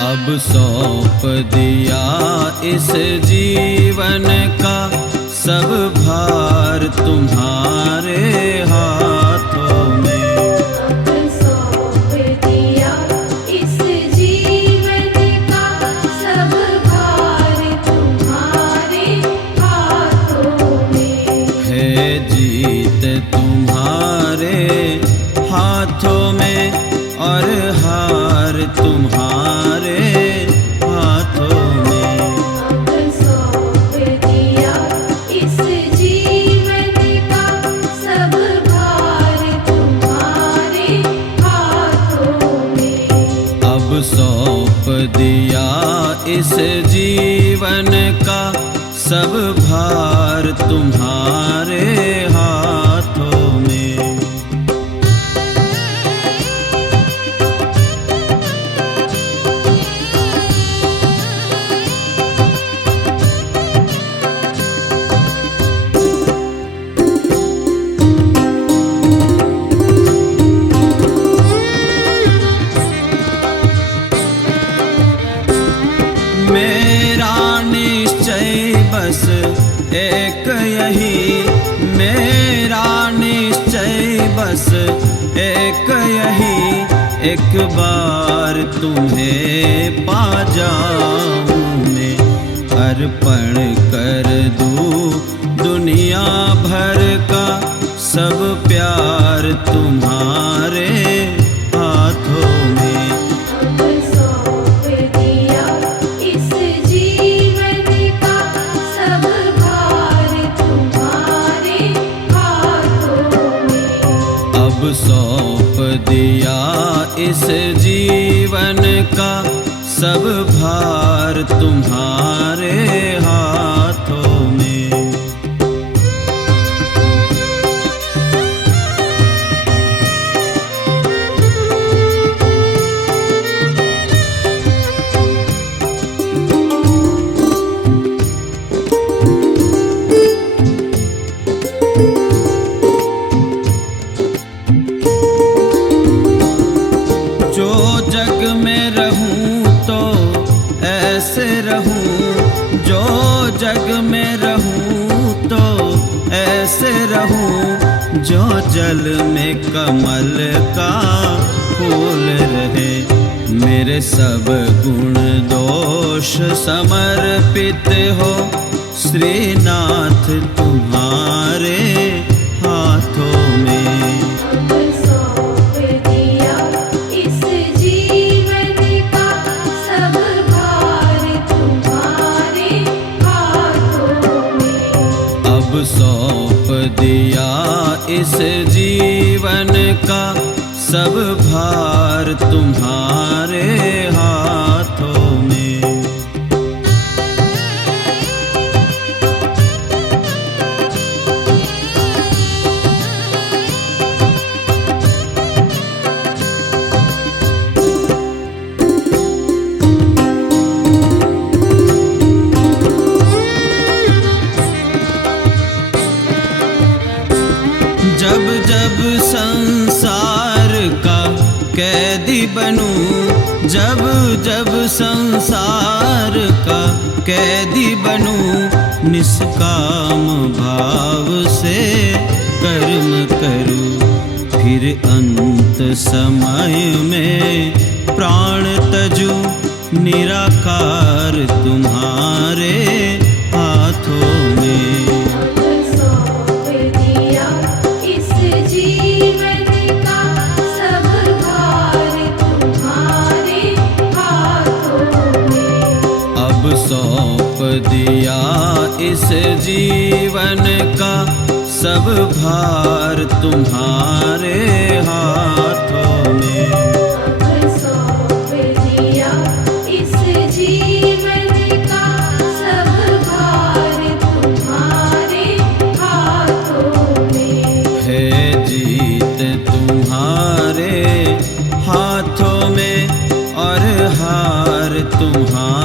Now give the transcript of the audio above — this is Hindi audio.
अब सौंप दिया इस जीवन का सब भार तुम्हारे हाथों में। अब सौंप दिया इस जीवन का सब भार तुम्हारे हाथों में। है जीत तुम्हारे हाथों में और हार तुम्हारे हाथों में। अब सौंप दिया इस जीवन का सब भार तुम्हारे हाथों में। अब सौंप दिया इस जीवन का सब भार तुम्हारे हाथों में। मेरा निश्चय बस एक यही, मेरा निश्चय बस एक यही, एक बार तुम्हें पा जाऊं मैं। अर्पण कर दूं दुनिया भर का सब प्यार तुम्हारे हाथों में। अब सौंप दिया इस जीवन का सब भार तुम्हारे हाथों में। अब सौंप दिया इस जीवन का सब भार तुम्हारे हाथों में। जो जग में रहूं तो ऐसे रहूं, जो जग में रहूं तो ऐसे रहूं, जो जल में कमल का फूल रहे। मेरे सब गुण दोष समर्पित हो श्रीनाथ तुम्हारे हाथों में। अब सौंप दिया इस जीवन का सब भार तुम्हारे हाथों में। अब सौंप दिया इस जीवन का सब भार तुम्हारे हाथों में। जब जब संसार का कैदी बनूं, जब जब संसार का कैदी बनूं, निष्काम भाव से कर्म करूं। फिर अंत समय में प्राण तजूं, निराकार तुम्हारे हाथों में। अब सौंप दिया इस जीवन का सब भार तुम्हारे हाथों में। अब सौंप दिया इस जीवन का सब भार तुम्हारे हाथों में। अब सौंप दिया इस जीवन का सब भार तुम्हारे हाथों में। है जीत तुम्हारे हाथों में और हार तुम्हारे